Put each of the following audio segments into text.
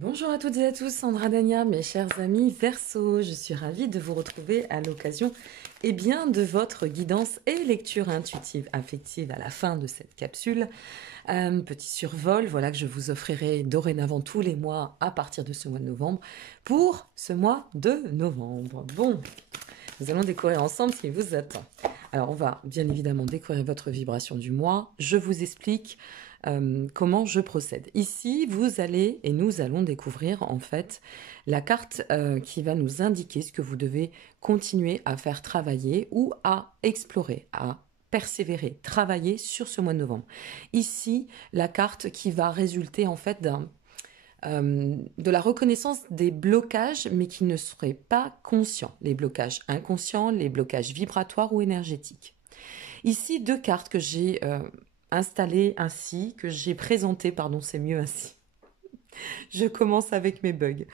Bonjour à toutes et à tous, Sandra Dania, mes chers amis Verseau. Je suis ravie de vous retrouver à l'occasion de votre guidance et lecture intuitive affective à la fin de cette capsule. Un petit survol, voilà que je vous offrirai dorénavant tous les mois à partir de ce mois de novembre pour ce mois de novembre. Bon, nous allons découvrir ensemble ce qui vous attend. Alors, on va bien évidemment découvrir votre vibration du mois. Je vous explique comment je procède. Ici, vous allez et nous allons découvrir en fait la carte qui va nous indiquer ce que vous devez continuer à faire travailler ou à explorer, à persévérer, travailler sur ce mois de novembre. Ici, la carte qui va résulter en fait de la reconnaissance des blocages, mais qui ne seraient pas conscients. Les blocages inconscients, les blocages vibratoires ou énergétiques. Ici, deux cartes que j'ai installées ainsi, que j'ai présentées, pardon, c'est mieux ainsi. Je commence avec mes bugs,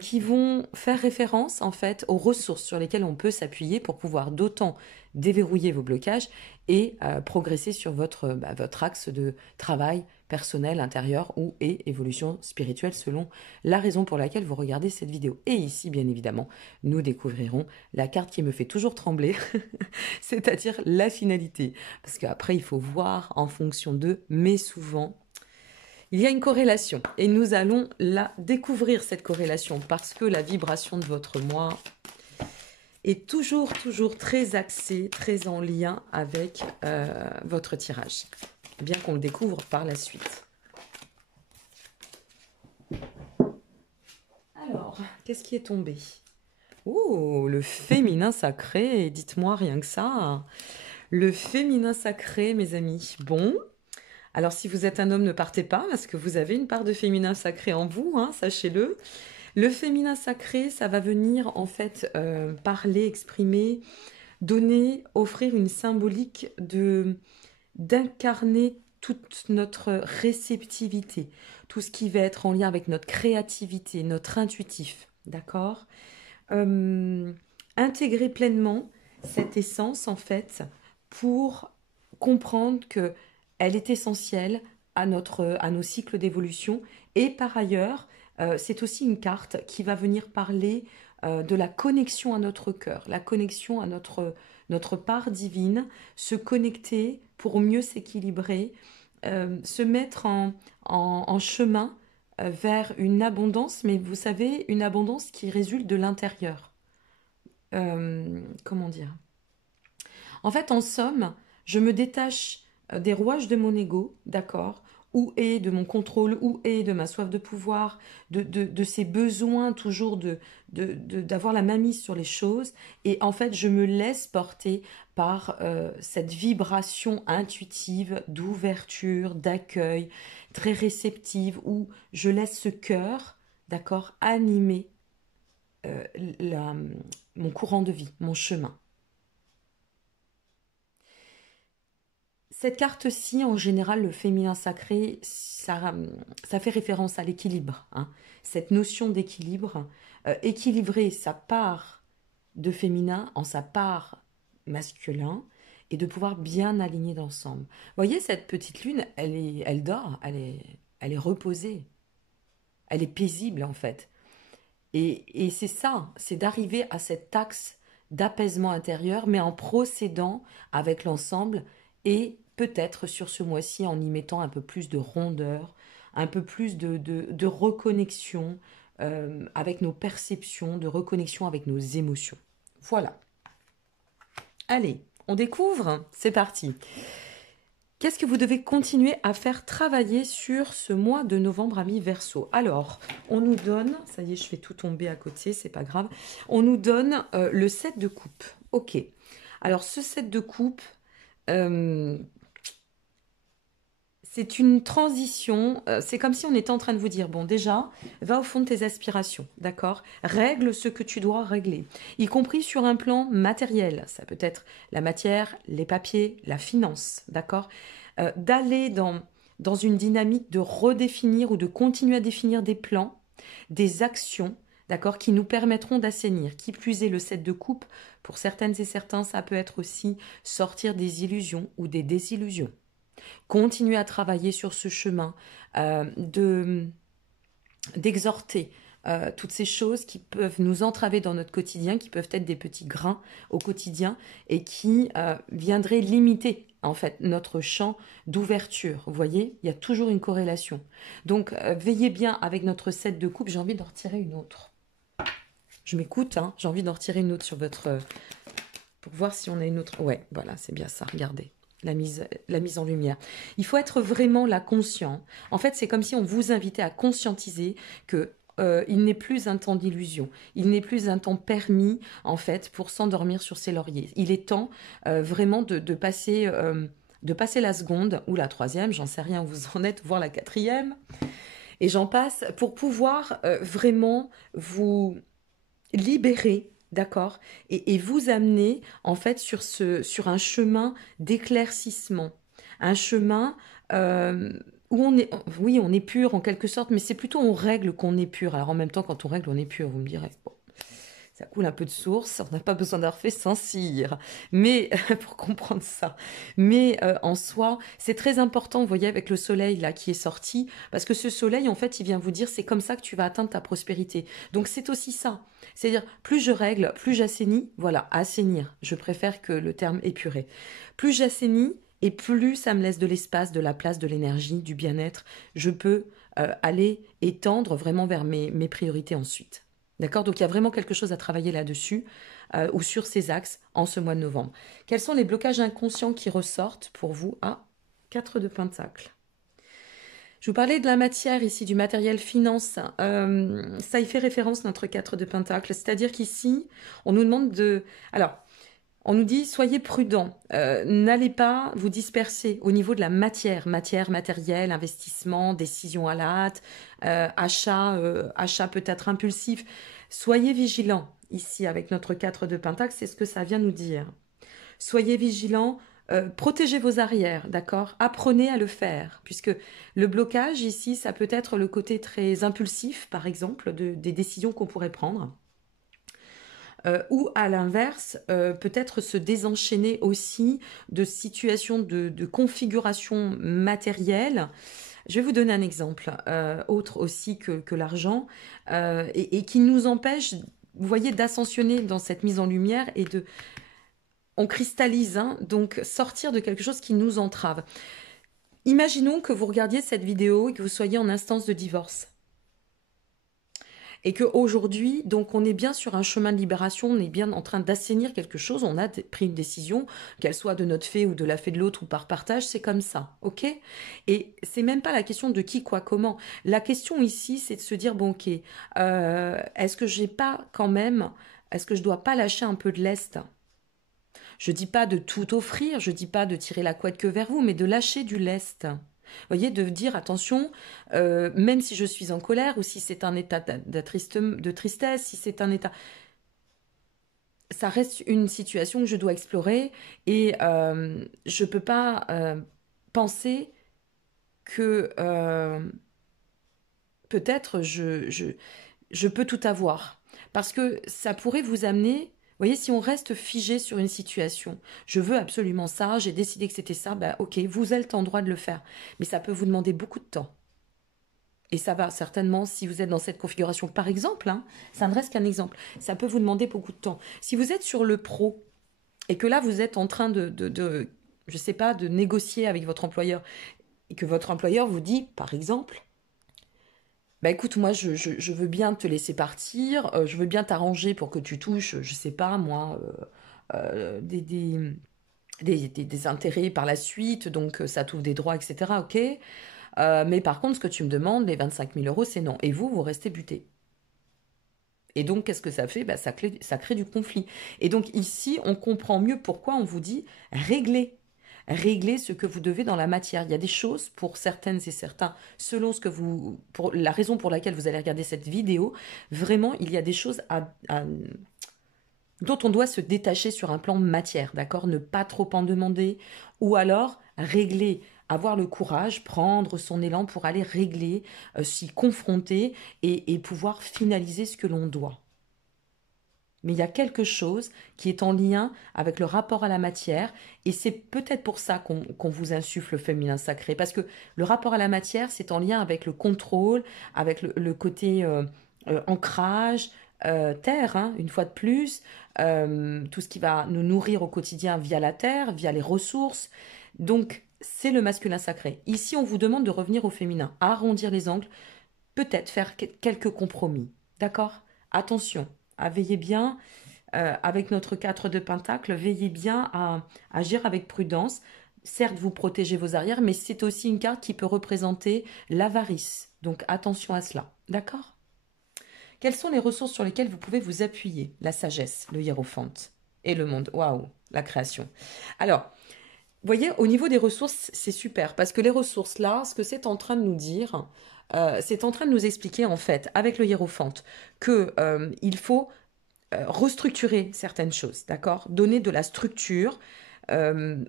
qui vont faire référence en fait aux ressources sur lesquelles on peut s'appuyer pour pouvoir d'autant déverrouiller vos blocages et progresser sur votre axe de travail personnel, intérieur ou et évolution spirituelle selon la raison pour laquelle vous regardez cette vidéo. Et ici, bien évidemment, nous découvrirons la carte qui me fait toujours trembler, c'est-à-dire la finalité. Parce qu'après, il faut voir en fonction d'eux, mais souvent, il y a une corrélation et nous allons la découvrir, cette corrélation, parce que la vibration de votre moi est toujours très axée, très en lien avec votre tirage, bien qu'on le découvre par la suite. Alors, qu'est-ce qui est tombé? Oh, le féminin sacré, dites-moi rien que ça. Le féminin sacré, mes amis. Bon, alors si vous êtes un homme, ne partez pas, parce que vous avez une part de féminin sacré en vous, hein, sachez-le. Le féminin sacré, ça va venir en fait parler, exprimer, donner, offrir une symbolique d'incarner toute notre réceptivité, tout ce qui va être en lien avec notre créativité, notre intuitif, d'accord. Intégrer pleinement cette essence en fait pour comprendre que elle est essentielle à nos cycles d'évolution et par ailleurs c'est aussi une carte qui va venir parler de la connexion à notre cœur, la connexion à notre part divine, se connecter pour mieux s'équilibrer, se mettre en chemin vers une abondance, mais vous savez, une abondance qui résulte de l'intérieur. Comment dire? En fait, en somme, je me détache des rouages de mon ego, d'accord? Ou est de mon contrôle, ou est de ma soif de pouvoir, de ces besoins toujours d'avoir la main mise sur les choses. Et en fait, je me laisse porter par cette vibration intuitive, d'ouverture, d'accueil, très réceptive, où je laisse ce cœur, d'accord, animer euh, la- mon courant de vie, mon chemin. Cette carte-ci, en général, le féminin sacré, ça fait référence à l'équilibre, hein. Cette notion d'équilibre, équilibrer sa part de féminin en sa part masculin et de pouvoir bien aligner l'ensemble. Vous voyez, cette petite lune, elle dort, elle est reposée, elle est paisible en fait. Et c'est ça, c'est d'arriver à cet axe d'apaisement intérieur, mais en procédant avec l'ensemble et peut-être sur ce mois-ci en y mettant un peu plus de rondeur, un peu plus de reconnexion avec nos perceptions, de reconnexion avec nos émotions. Voilà. Allez, on découvre. C'est parti. Qu'est-ce que vous devez continuer à faire travailler sur ce mois de novembre, amis Verseau? Alors, on nous donne, ça y est, je fais tout tomber à côté, c'est pas grave. On nous donne le 7 de coupe. Ok. Alors, ce 7 de coupe, euh, c'est une transition. C'est comme si on était en train de vous dire, bon, déjà, va au fond de tes aspirations, d'accord? Règle ce que tu dois régler, y compris sur un plan matériel. Ça peut être la matière, les papiers, la finance, d'accord? D'aller dans une dynamique de redéfinir ou de continuer à définir des plans, des actions, d'accord, qui nous permettront d'assainir. Qui plus est, le 7 de coupe, pour certaines et certains, ça peut être aussi sortir des illusions ou des désillusions. Continuer à travailler sur ce chemin de d'exhorter toutes ces choses qui peuvent nous entraver dans notre quotidien, qui peuvent être des petits grains au quotidien et qui viendraient limiter en fait notre champ d'ouverture. Vous voyez, il y a toujours une corrélation. Donc veillez bien avec notre set de coupe. J'ai envie d'en retirer une autre. Je m'écoute, hein, j'ai envie d'en retirer une autre sur votre... pour voir si on a une autre... Ouais, voilà, c'est bien ça, regardez. La mise en lumière. Il faut être vraiment là conscient. En fait, c'est comme si on vous invitait à conscientiser que il n'est plus un temps d'illusion. Il n'est plus un temps permis, en fait, pour s'endormir sur ses lauriers. Il est temps vraiment de passer la seconde ou la troisième, j'en sais rien où vous en êtes, voire la quatrième, et j'en passe, pour pouvoir vraiment vous libérer, d'accord, et vous amener en fait sur un chemin d'éclaircissement, un chemin où on est, oui, on est pur en quelque sorte, mais c'est plutôt on règle qu'on est pur. Alors en même temps, quand on règle, on est pur, vous me direz. Bon, ça coule un peu de source, on n'a pas besoin d'avoir fait sans cire, mais pour comprendre ça. Mais en soi, c'est très important, vous voyez, avec le soleil là qui est sorti, parce que ce soleil, en fait, il vient vous dire, c'est comme ça que tu vas atteindre ta prospérité. Donc c'est aussi ça. C'est-à-dire, plus je règle, plus j'assainis, voilà, assainir, je préfère que le terme épuré. Plus j'assainis, et plus ça me laisse de l'espace, de la place, de l'énergie, du bien-être, je peux aller étendre vraiment vers mes priorités ensuite. D'accord? Donc il y a vraiment quelque chose à travailler là-dessus ou sur ces axes en ce mois de novembre. Quels sont les blocages inconscients qui ressortent pour vous? Ah, 4 de Pentacle. Je vous parlais de la matière ici, du matériel finance. Ça y fait référence, notre 4 de Pentacle. C'est-à-dire qu'ici, on nous demande de... Alors, on nous dit, soyez prudents, n'allez pas vous disperser au niveau de la matière, matériel, investissement, décision à la hâte, achat peut-être impulsif. Soyez vigilants ici avec notre 4 de Pentacle, c'est ce que ça vient nous dire. Soyez vigilants, protégez vos arrières, d'accord? Apprenez à le faire, puisque le blocage ici, ça peut être le côté très impulsif, par exemple, des décisions qu'on pourrait prendre. Ou à l'inverse, peut-être se désenchaîner aussi de situations de configuration matérielle. Je vais vous donner un exemple, autre aussi que l'argent, et qui nous empêche, vous voyez, d'ascensionner dans cette mise en lumière et de... On cristallise, hein, donc sortir de quelque chose qui nous entrave. Imaginons que vous regardiez cette vidéo et que vous soyez en instance de divorce. Et qu'aujourd'hui, donc on est bien sur un chemin de libération, on est bien en train d'assainir quelque chose, on a pris une décision, qu'elle soit de notre fait ou de la fait de l'autre ou par partage, c'est comme ça, ok? Et c'est même pas la question de qui, quoi, comment. La question ici, c'est de se dire, bon ok, est-ce que j'ai pas quand même, est-ce que je dois pas lâcher un peu de lest? Je dis pas de tout offrir, je dis pas de tirer la couette que vers vous, mais de lâcher du lest. Vous voyez, de dire attention, même si je suis en colère ou si c'est un état de tristesse, si c'est un état... Ça reste une situation que je dois explorer et je ne peux pas penser que peut-être je peux tout avoir. Parce que ça pourrait vous amener... Vous voyez, si on reste figé sur une situation, je veux absolument ça, j'ai décidé que c'était ça, bah ok, vous êtes en droit de le faire. Mais ça peut vous demander beaucoup de temps. Et ça va certainement, si vous êtes dans cette configuration, par exemple, hein, ça ne reste qu'un exemple, ça peut vous demander beaucoup de temps. Si vous êtes sur le pro, et que là, vous êtes en train je sais pas, de négocier avec votre employeur, et que votre employeur vous dit, par exemple, bah écoute, moi je veux bien te laisser partir, je veux bien t'arranger pour que tu touches, je sais pas moi, des intérêts par la suite, donc ça t'ouvre des droits, etc. Ok. Mais par contre, ce que tu me demandes, les 25 000 euros, c'est non. Et vous restez buté. Et donc, qu'est-ce que ça fait? Bah, ça crée du conflit. Et donc ici, on comprend mieux pourquoi on vous dit régler. Régler ce que vous devez dans la matière. Il y a des choses pour certaines et certains, selon pour la raison pour laquelle vous allez regarder cette vidéo, vraiment, il y a des choses dont on doit se détacher sur un plan matière, d'accord? Ne pas trop en demander, ou alors régler, avoir le courage, prendre son élan pour aller régler, s'y confronter et pouvoir finaliser ce que l'on doit. Mais il y a quelque chose qui est en lien avec le rapport à la matière, et c'est peut-être pour ça qu'on vous insuffle le féminin sacré, parce que le rapport à la matière, c'est en lien avec le contrôle, avec le côté ancrage, terre, hein, une fois de plus, tout ce qui va nous nourrir au quotidien via la terre, via les ressources. Donc, c'est le masculin sacré. Ici, on vous demande de revenir au féminin, arrondir les angles, peut-être faire quelques compromis. D'accord? Attention, veillez bien, avec notre 4 de Pentacle, veillez bien à agir avec prudence. Certes, vous protégez vos arrières, mais c'est aussi une carte qui peut représenter l'avarice. Donc attention à cela. D'accord? Quelles sont les ressources sur lesquelles vous pouvez vous appuyer? La sagesse, le hiérophante et le monde. Waouh, la création. Alors, vous voyez, au niveau des ressources, c'est super parce que les ressources là, ce que c'est en train de nous dire, c'est en train de nous expliquer en fait, avec le hiérophante, que il faut restructurer certaines choses, d'accord? Donner de la structure,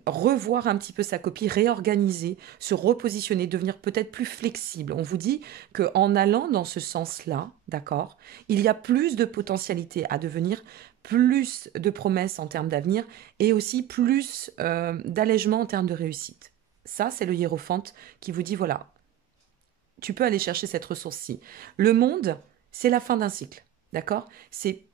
revoir un petit peu sa copie, réorganiser, se repositionner, devenir peut-être plus flexible. On vous dit qu'en allant dans ce sens-là, d'accord, il y a plus de potentialité à devenir, plus de promesses en termes d'avenir et aussi plus d'allègement en termes de réussite. Ça, c'est le hiérophante qui vous dit, voilà, tu peux aller chercher cette ressource-ci. Le monde, c'est la fin d'un cycle, d'accord? C'est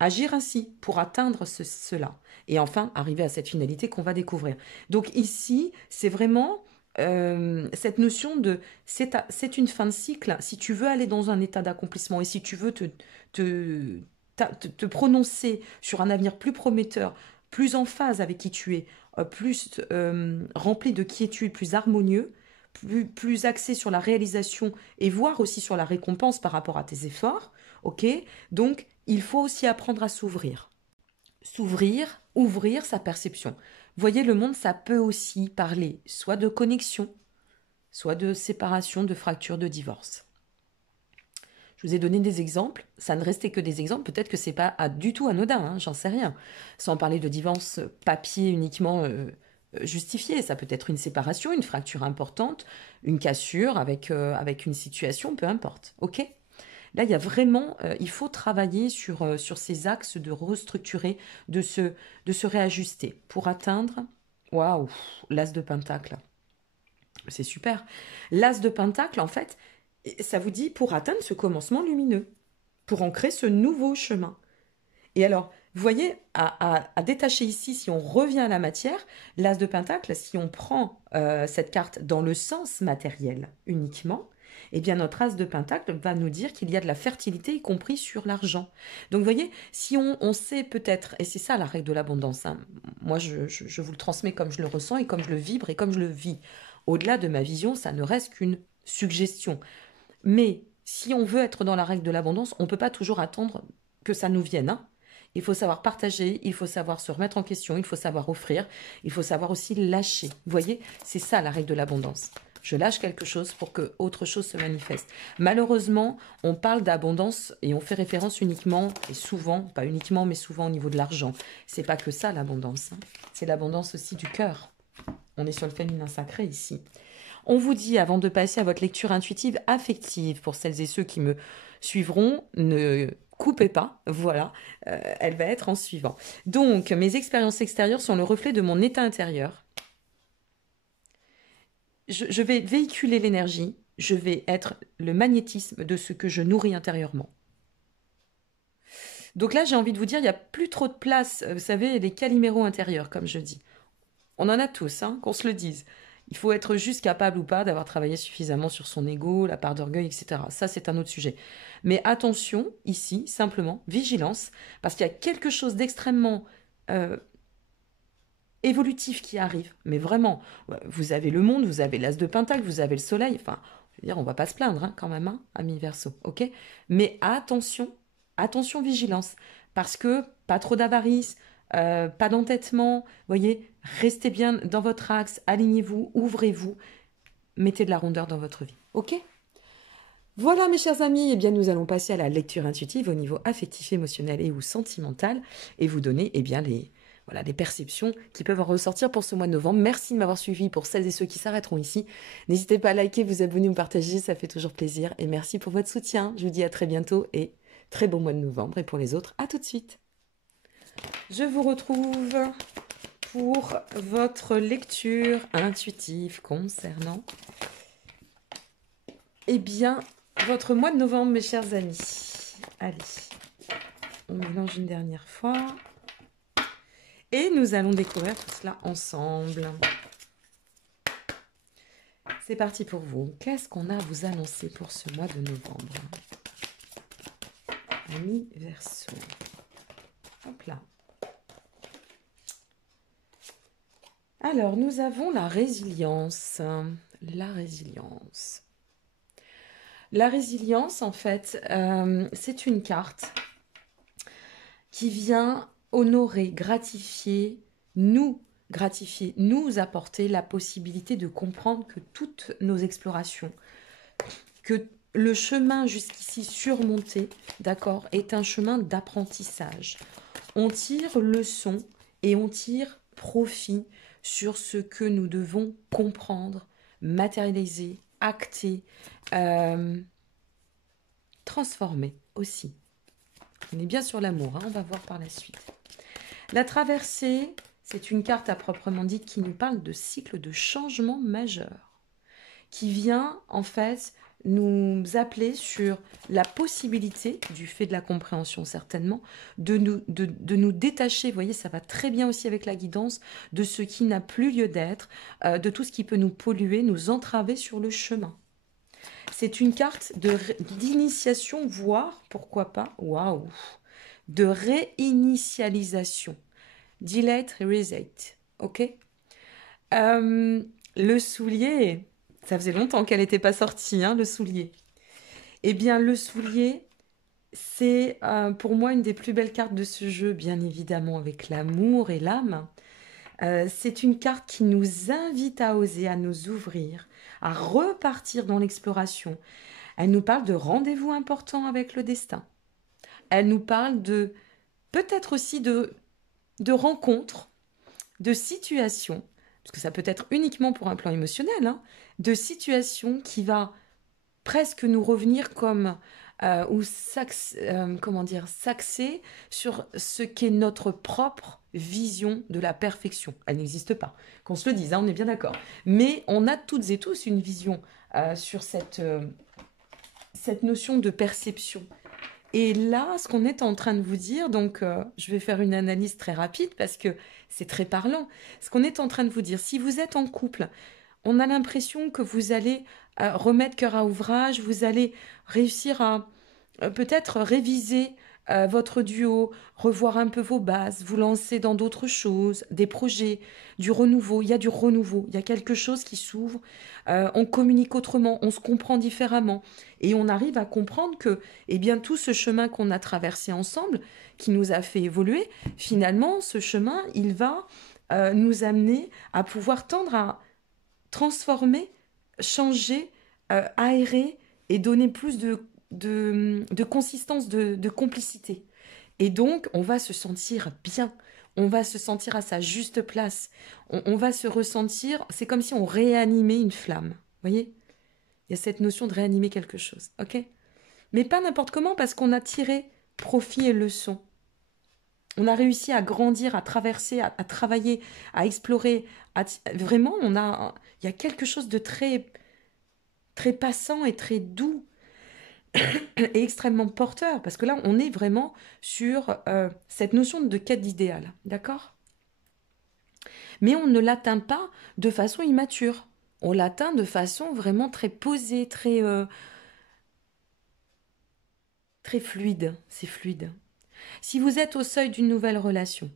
agir ainsi pour atteindre cela. Et enfin, arriver à cette finalité qu'on va découvrir. Donc ici, c'est vraiment cette notion de c'est une fin de cycle. Si tu veux aller dans un état d'accomplissement et si tu veux te, te prononcer sur un avenir plus prometteur, plus en phase avec qui tu es, plus rempli de quiétude, plus harmonieux, plus axé sur la réalisation et voir aussi sur la récompense par rapport à tes efforts, ok? Donc, il faut aussi apprendre à s'ouvrir. S'ouvrir, ouvrir sa perception. Voyez, le monde, ça peut aussi parler soit de connexion, soit de séparation, de fracture, de divorce. Je vous ai donné des exemples, ça ne restait que des exemples, peut-être que c'est pas du tout anodin, hein, j'en sais rien. Sans parler de divorce papier uniquement justifié, ça peut être une séparation, une fracture importante, une cassure avec une situation, peu importe, ok? Là, il y a vraiment, il faut travailler sur ces axes de restructurer, de se réajuster pour atteindre, waouh, l'as de Pentacle. C'est super. L'as de Pentacle, en fait, ça vous dit pour atteindre ce commencement lumineux, pour ancrer ce nouveau chemin. Et alors, vous voyez, à détacher ici, si on revient à la matière, l'as de Pentacle, si on prend cette carte dans le sens matériel uniquement, eh bien notre as de Pentacle va nous dire qu'il y a de la fertilité, y compris sur l'argent. Donc vous voyez, si on sait peut-être, et c'est ça la règle de l'abondance, hein, moi je vous le transmets comme je le ressens et comme je le vibre et comme je le vis. Au-delà de ma vision, ça ne reste qu'une suggestion. Mais si on veut être dans la règle de l'abondance, on ne peut pas toujours attendre que ça nous vienne, hein. Il faut savoir partager, il faut savoir se remettre en question, il faut savoir offrir, il faut savoir aussi lâcher. Vous voyez, c'est ça la règle de l'abondance. Je lâche quelque chose pour que autre chose se manifeste. Malheureusement, on parle d'abondance et on fait référence uniquement, et souvent, pas uniquement, mais souvent au niveau de l'argent. C'est pas que ça l'abondance, hein. C'est l'abondance aussi du cœur. On est sur le féminin sacré ici. On vous dit, avant de passer à votre lecture intuitive affective, pour celles et ceux qui me suivront, ne coupez pas, voilà, elle va être en suivant. Donc, mes expériences extérieures sont le reflet de mon état intérieur. Je vais véhiculer l'énergie, je vais être le magnétisme de ce que je nourris intérieurement. Donc là, j'ai envie de vous dire, il n'y a plus trop de place, vous savez, les caliméros intérieurs, comme je dis. On en a tous, hein, qu'on se le dise. Il faut être juste capable ou pas d'avoir travaillé suffisamment sur son ego, la part d'orgueil, etc. Ça, c'est un autre sujet. Mais attention, ici, simplement, vigilance, parce qu'il y a quelque chose d'extrêmement évolutif qui arrive. Mais vraiment, vous avez le monde, vous avez l'as de Pentacle, vous avez le soleil. Enfin, je veux dire, on va pas se plaindre, hein, quand même, hein, ami Verseau, ok? Mais attention, attention, vigilance, parce que pas trop d'avarice, pas d'entêtement, vous voyez, restez bien dans votre axe, alignez-vous, ouvrez-vous, mettez de la rondeur dans votre vie, ok? Voilà mes chers amis, eh bien nous allons passer à la lecture intuitive au niveau affectif, émotionnel et ou sentimental et vous donner eh bien les perceptions qui peuvent en ressortir pour ce mois de novembre. Merci de m'avoir suivi pour celles et ceux qui s'arrêteront ici. N'hésitez pas à liker, vous abonner ou partager, ça fait toujours plaisir et merci pour votre soutien. Je vous dis à très bientôt et très bon mois de novembre et pour les autres, à tout de suite. Je vous retrouve pour votre lecture intuitive concernant, eh bien, votre mois de novembre, mes chers amis. Allez, on mélange une dernière fois. Et nous allons découvrir tout cela ensemble. C'est parti pour vous. Qu'est-ce qu'on a à vous annoncer pour ce mois de novembre? Amis Verseau. Hop là. Alors, nous avons la résilience. La résilience. La résilience, en fait, c'est une carte qui vient honorer, gratifier, nous apporter la possibilité de comprendre que toutes nos explorations, que le chemin jusqu'ici surmonté, d'accord, est un chemin d'apprentissage. On tire leçon et on tire profit sur ce que nous devons comprendre, matérialiser, acter, transformer aussi. On est bien sur l'amour, hein, on va voir par la suite. La traversée, c'est une carte à proprement dit qui nous parle de cycle de changement majeur, qui vient en fait nous appeler sur la possibilité, du fait de la compréhension certainement, de nous détacher, vous voyez, ça va très bien aussi avec la guidance, de ce qui n'a plus lieu d'être, de tout ce qui peut nous polluer, nous entraver sur le chemin. C'est une carte d'initiation, voire, pourquoi pas, waouh, de réinitialisation. Delete, reset, ok. Le soulier, ça faisait longtemps qu'elle n'était pas sortie, hein, le soulier. Eh bien, le soulier, c'est pour moi une des plus belles cartes de ce jeu, bien évidemment, avec l'amour et l'âme. C'est une carte qui nous invite à oser, à nous ouvrir, à repartir dans l'exploration. Elle nous parle de rendez-vous importants avec le destin. Elle nous parle de, peut-être aussi de rencontres, de situations, parce que ça peut être uniquement pour un plan émotionnel, hein, de situations qui va presque nous revenir comme ou s'axer sur ce qu'est notre propre vision de la perfection. Elle n'existe pas, qu'on se le dise, hein, on est bien d'accord. Mais on a toutes et tous une vision sur cette notion de perception. Et là, ce qu'on est en train de vous dire, donc je vais faire une analyse très rapide parce que c'est très parlant. Ce qu'on est en train de vous dire, si vous êtes en couple, on a l'impression que vous allez remettre cœur à ouvrage, vous allez réussir à peut-être réviser votre duo, revoir un peu vos bases, vous lancer dans d'autres choses, des projets, du renouveau. Il y a du renouveau, il y a quelque chose qui s'ouvre, on communique autrement, on se comprend différemment et on arrive à comprendre que eh bien, tout ce chemin qu'on a traversé ensemble, qui nous a fait évoluer, finalement, ce chemin, il va nous amener à pouvoir tendre à transformer, changer, aérer et donner plus de consistance, de complicité. Et donc, on va se sentir bien, on va se sentir à sa juste place, on va se ressentir, c'est comme si on réanimait une flamme, vous voyez? Il y a cette notion de réanimer quelque chose, ok? Mais pas n'importe comment, parce qu'on a tiré profit et leçon. On a réussi à grandir, à traverser, à travailler, à explorer. Vraiment, il y a quelque chose de très, très passant et très doux et extrêmement porteur. Parce que là, on est vraiment sur cette notion de quête d'idéal. D'accord? Mais on ne l'atteint pas de façon immature. On l'atteint de façon vraiment très posée, très, très fluide. C'est fluide. Si vous êtes au seuil d'une nouvelle relation,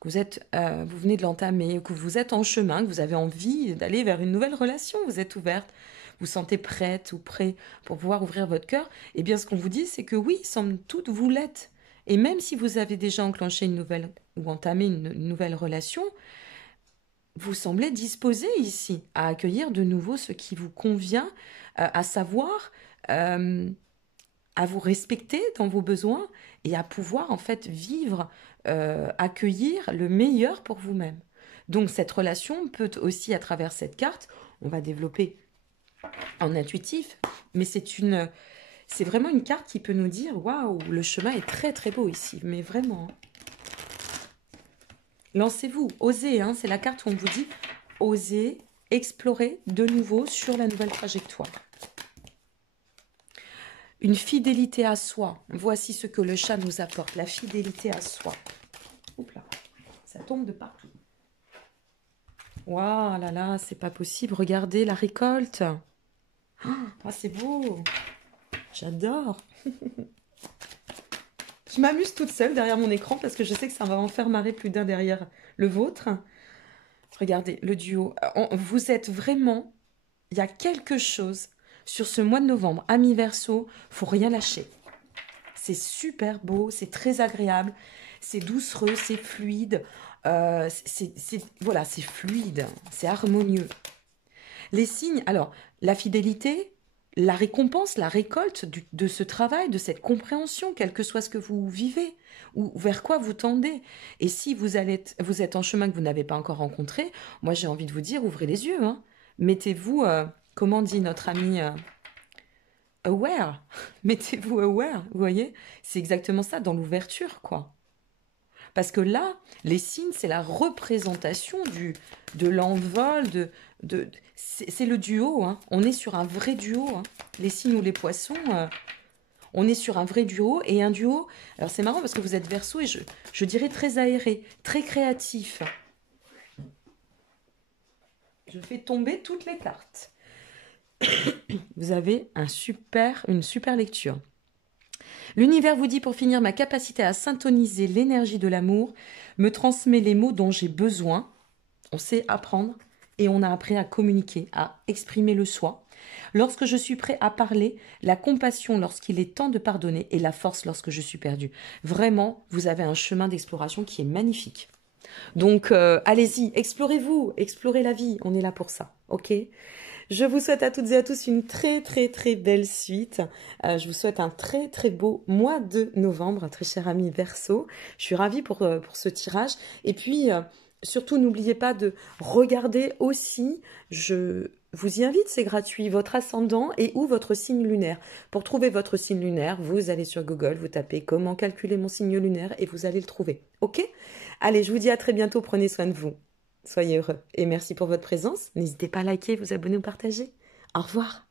que vous venez de l'entamer, que vous êtes en chemin, que vous avez envie d'aller vers une nouvelle relation, vous êtes ouverte, vous sentez prête ou prêt pour pouvoir ouvrir votre cœur, eh bien ce qu'on vous dit, c'est que oui, somme toute, vous l'êtes. Et même si vous avez déjà enclenché une nouvelle ou entamé une nouvelle relation, vous semblez disposé ici à accueillir de nouveau ce qui vous convient, à savoir à vous respecter dans vos besoins et à pouvoir en fait vivre, accueillir le meilleur pour vous-même. Donc cette relation peut aussi, à travers cette carte, on va développer en intuitif, mais c'est vraiment une carte qui peut nous dire waouh, le chemin est très très beau ici, mais vraiment. Lancez-vous, osez, hein, c'est la carte où on vous dit osez explorer de nouveau sur la nouvelle trajectoire. Une fidélité à soi. Voici ce que le chat nous apporte, la fidélité à soi. Oups là, ça tombe de partout. Waouh là là, c'est pas possible. Regardez la récolte. Oh, c'est beau. J'adore. Je m'amuse toute seule derrière mon écran parce que je sais que ça va en faire marrer plus d'un derrière le vôtre. Regardez, le duo. Vous êtes vraiment... Il y a quelque chose sur ce mois de novembre. Amis Verseau, faut rien lâcher. C'est super beau, c'est très agréable, c'est doucereux, c'est fluide. Voilà, c'est fluide, c'est harmonieux. Les signes, alors, la fidélité, la récompense, la récolte de ce travail, de cette compréhension, quel que soit ce que vous vivez, ou vers quoi vous tendez. Et si vous êtes en chemin que vous n'avez pas encore rencontré, moi j'ai envie de vous dire, ouvrez les yeux, hein. Mettez-vous, comment dit notre ami aware, mettez-vous aware, vous voyez, c'est exactement ça, dans l'ouverture, quoi. Parce que là, les signes, c'est la représentation de l'envol, c'est le duo, hein. On est sur un vrai duo, hein. Les signes ou les poissons, on est sur un vrai duo, et un duo, alors c'est marrant parce que vous êtes Verseau, et je dirais très aéré, très créatif. Je fais tomber toutes les cartes. Vous avez une super lecture. L'univers vous dit pour finir, ma capacité à syntoniser l'énergie de l'amour me transmet les mots dont j'ai besoin. On sait apprendre et on a appris à communiquer, à exprimer le soi. Lorsque je suis prêt à parler, la compassion lorsqu'il est temps de pardonner et la force lorsque je suis perdu. Vraiment, vous avez un chemin d'exploration qui est magnifique. Donc, allez-y, explorez-vous, explorez la vie, on est là pour ça, ok ? Je vous souhaite à toutes et à tous une très belle suite. Je vous souhaite un très beau mois de novembre, très cher ami Verseau. Je suis ravie pour ce tirage. Et puis, surtout, n'oubliez pas de regarder aussi, je vous y invite, c'est gratuit, votre ascendant et ou votre signe lunaire. Pour trouver votre signe lunaire, vous allez sur Google, vous tapez comment calculer mon signe lunaire et vous allez le trouver. Ok ? Allez, je vous dis à très bientôt, prenez soin de vous. Soyez heureux et merci pour votre présence. N'hésitez pas à liker, vous abonner ou partager. Au revoir.